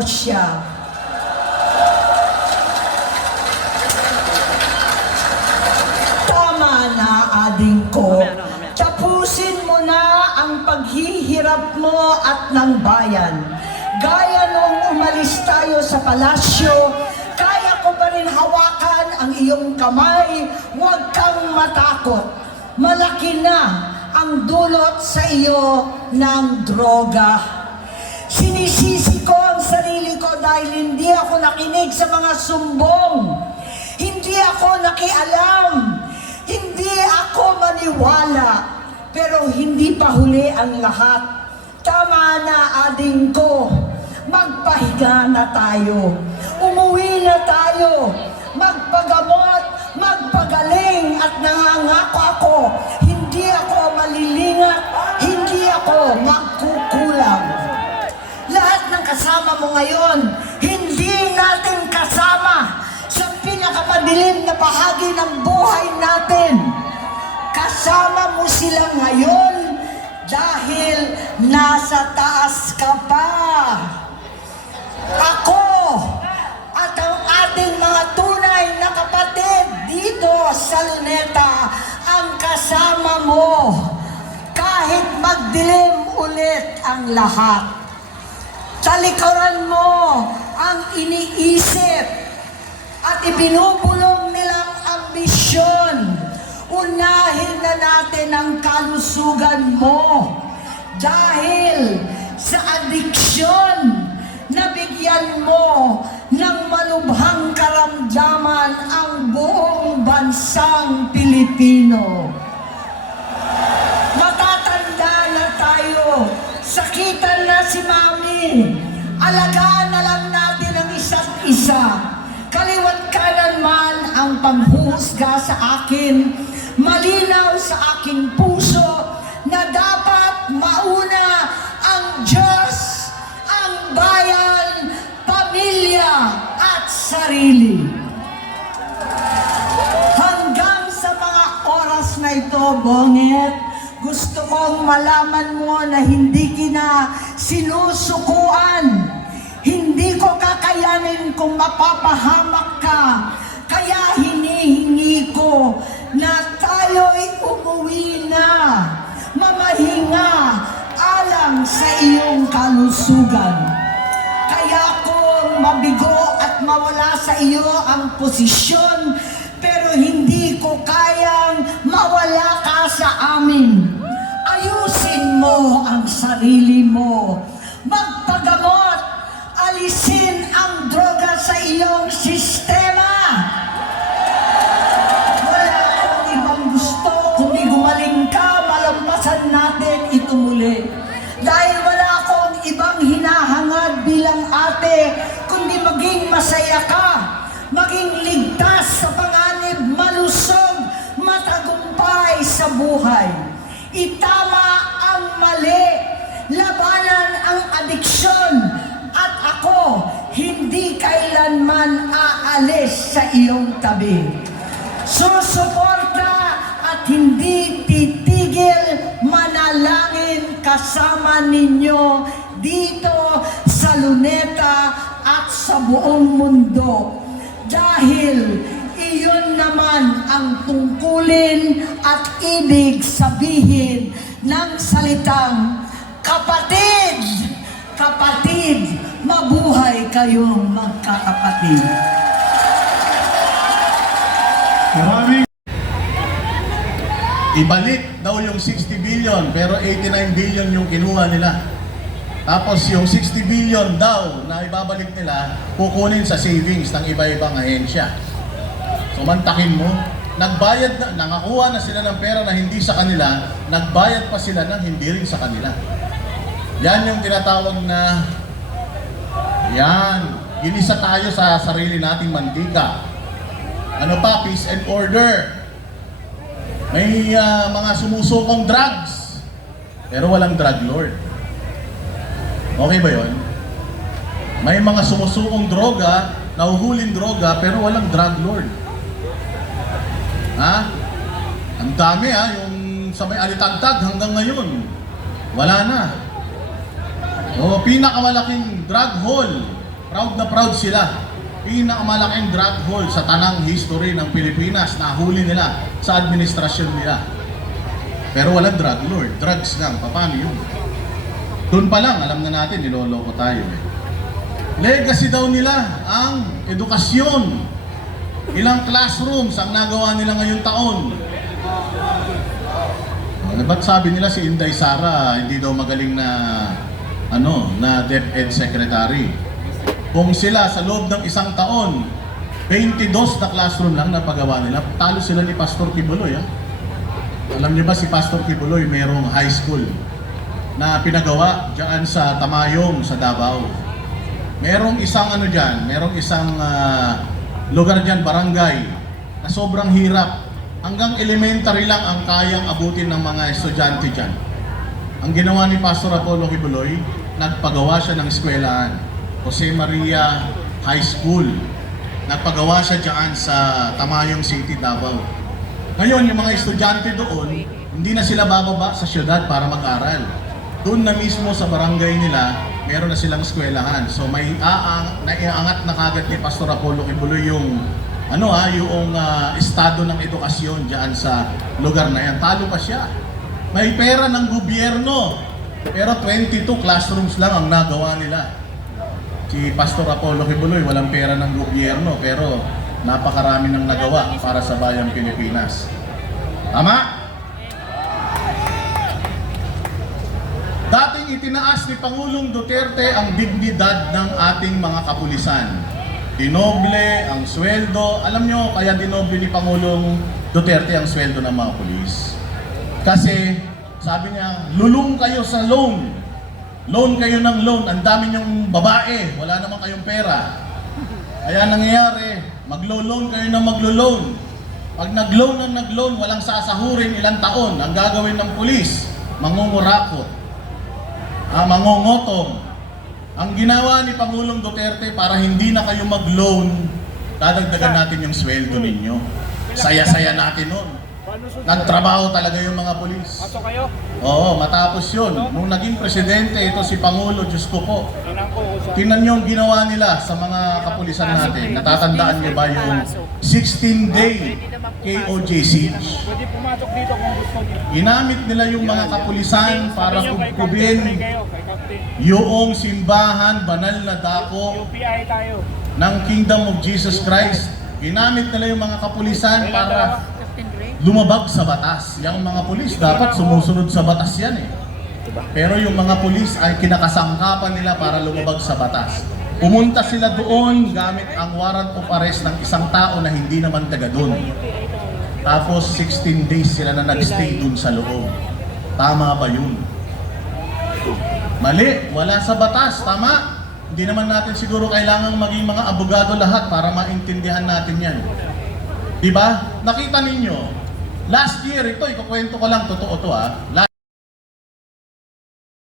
negosya. Tama na, ading ko. Tapusin mo na ang paghihirap mo at ng bayan. Gaya nung umalis tayo sa palasyo, kaya ko pa rin hawakan ang iyong kamay. Huwag kang matakot. Malaki na ang dulot sa iyo ng droga. Sinisisi ko ang sarili ko dahil hindi ako nakinig sa mga sumbong. Hindi ako nakialam. Hindi ako maniwala. Pero hindi pa huli ang lahat. Tama na, ading ko. Magpahinga na tayo. Umuwi na tayo. Magpagamot, magpagaling at nangangako ako. Hindi ako malilingat. Hindi ako magkukulang. Lahat ng kasama mo ngayon, hindi natin kasama sa pinakamadilim na bahagi ng buhay natin. Kasama mo sila ngayon dahil nasa taas ka pa. Ako at ang ating mga tunay na kapatid dito sa Luneta ang kasama mo kahit magdilim ulit ang lahat. Talikuran mo ang iniisip at ibinubulong nilang ambisyon. Unahin na natin ang kalusugan mo dahil sa adiksyon. Nabigyan mo ng malubhang karamdaman ang buong bansang Pilipino. Matatanda na tayo, sakitan na si Mami, alagaan na lang natin ang isa't isa. Kaliwat kanan man ang panghuhusga sa akin, malinaw sa aking puso na dapat mauna ang Diyos, ang bayan, pamilya at sarili. Hanggang sa mga oras na ito, Bonget, gusto kong malaman mo na hindi kita sinusukuan. Hindi ko kakayanin kung mapapahamak ka. Kaya hinihingi ko na tayo'y umuwi na, mamahinga alang sa iyong kalusugan. Kaya kung mabigo at mawala sa iyo ang posisyon, pero hindi ko kayang mawala ka sa amin. Ayusin mo ang sarili mo. Magpagamot. Alisin ang droga sa iyong sistema. Wala akong ibang gusto kundi gumaling ka, malampasan natin ito muli. Dahil wala akong ibang hinahangad bilang ate, kundi maging masaya ka, maging ligtas sa panganib, malusog, matagumpay sa buhay. Itama ang mali, labanan ang adiksyon, at ako hindi kailanman aalis sa iyong tabi. Susuporta at hindi titigil manalangin kasama ninyo dito sa Luneta at sa buong mundo. Dahil iyon naman ang tungkulin at ibig sabihin ng salitang kapatid. Kapatid, mabuhay kayong magkakapatid. Maraming ibalik daw yung 60 billion pero 89 billion yung kinuha nila. Tapos yung 60 billion daw na ibabalik nila, kukunin sa savings ng iba-ibang ahensya. So mantakin mo, nagbayad na, nangakuha na sila ng pera na hindi sa kanila, nagbayad pa sila ng hindi rin sa kanila. Yan yung tinatawag na, yan, ginisa tayo sa sarili nating mantika. Ano pa? Peace and order. May mga sumusukong drugs, pero walang drug lord. Okay ba yun? May mga sumusukong droga, nahuhuling droga, pero walang drug lord. Ha? Ang dami yung sa may alitagtag hanggang ngayon. Wala na. O, pinakamalaking drug haul Proud na proud sila. Pinakamalaking drug hole sa tanang history ng Pilipinas na huli nila sa administrasyon nila. Pero walang drug lord, drugs lang. Paano yun? Doon pa lang, alam na natin, niloloko tayo eh. Legacy daw nila ang edukasyon. Ilang classrooms ang nagawa nila ngayong taon. Ba't sabi nila si Inday Sara hindi daw magaling na na DepEd Secretary? Kung sila sa loob ng isang taon, 22 na classroom lang napagawa nila, talo sila ni Pastor Kibuloy. Alam niyo ba si Pastor Kibuloy mayroong high school na pinagawa diyan sa Tamayong sa Davao. Merong isang merong isang lugar diyan, barangay, na sobrang hirap. Hanggang elementary lang ang kayang abutin ng mga estudyante diyan. Ang ginawa ni Pastor Apollo Kibuloy, nagpagawa siya ng eskwelahan. Jose Maria High School. Nagpagawa siya diyan sa Tamayong City, Davao. Ngayon, yung mga estudyante doon, hindi na sila bababa sa syudad para mag-aral. Doon na mismo sa barangay nila, meron na silang eskwelahan. So may naiangat na kagad ni Pastor Apollo Kibuloy yung yung estado ng edukasyon diyan sa lugar na yan. Talo pa siya. May pera ng gobyerno, pero 22 classrooms lang ang nagawa nila. Si Pastor Apollo Kibuloy, walang pera ng gobyerno, pero napakarami ng nagawa para sa bayang Pilipinas. Tama? Dating itinaas ni Pangulong Duterte ang dignidad ng ating mga kapulisan. Dinoble ang sweldo. Alam nyo, kaya dinoble ni Pangulong Duterte ang sweldo ng mga pulis. Kasi, sabi niya, lulong kayo sa loan. Loan kayo ng loan. Ang dami niyong babae. Wala naman kayong pera. Kaya nangyayari, maglo-loan kayo ng maglo-loan. Pag nag-loan ng nag-loan, walang sasahurin ilang taon. Ang gagawin ng pulis, mangungurakot. Mangungotong. Ang ginawa ni Pangulong Duterte para hindi na kayo mag-loan, dadagdagan natin yung sweldo ninyo. Saya-saya natin nun. Nagtrabaho talaga yung mga pulis. Pasok kayo? Oo, matapos yun. Nung naging presidente, ito si Pangulo, Diyos ko po. Tingnan nyo ang ginawa nila sa mga kapulisan natin. Natatandaan niyo ba yung 16-day KOJ siege? Pwede pumasok dito kung gusto niyo. Ginamit nila yung mga kapulisan para kubkubin yung simbahan, banal na dako UPI tayo. ng Kingdom of Jesus Christ. Ginamit nila yung mga kapulisan para lumabag sa batas. Yung mga pulis dapat sumusunod sa batas yan eh. Pero yung mga pulis ay kinakasangkapan nila para lumabag sa batas. Pumunta sila doon gamit ang warrant of arrest ng isang tao na hindi naman taga doon. Tapos 16 days sila na nagstay doon sa loob. Tama ba yun? Mali, wala sa batas, tama? Hindi naman natin siguro kailangang maging mga abogado lahat para maintindihan natin yan. Diba? Nakita ninyo, last year, ito, ikukwento ko lang, totoo to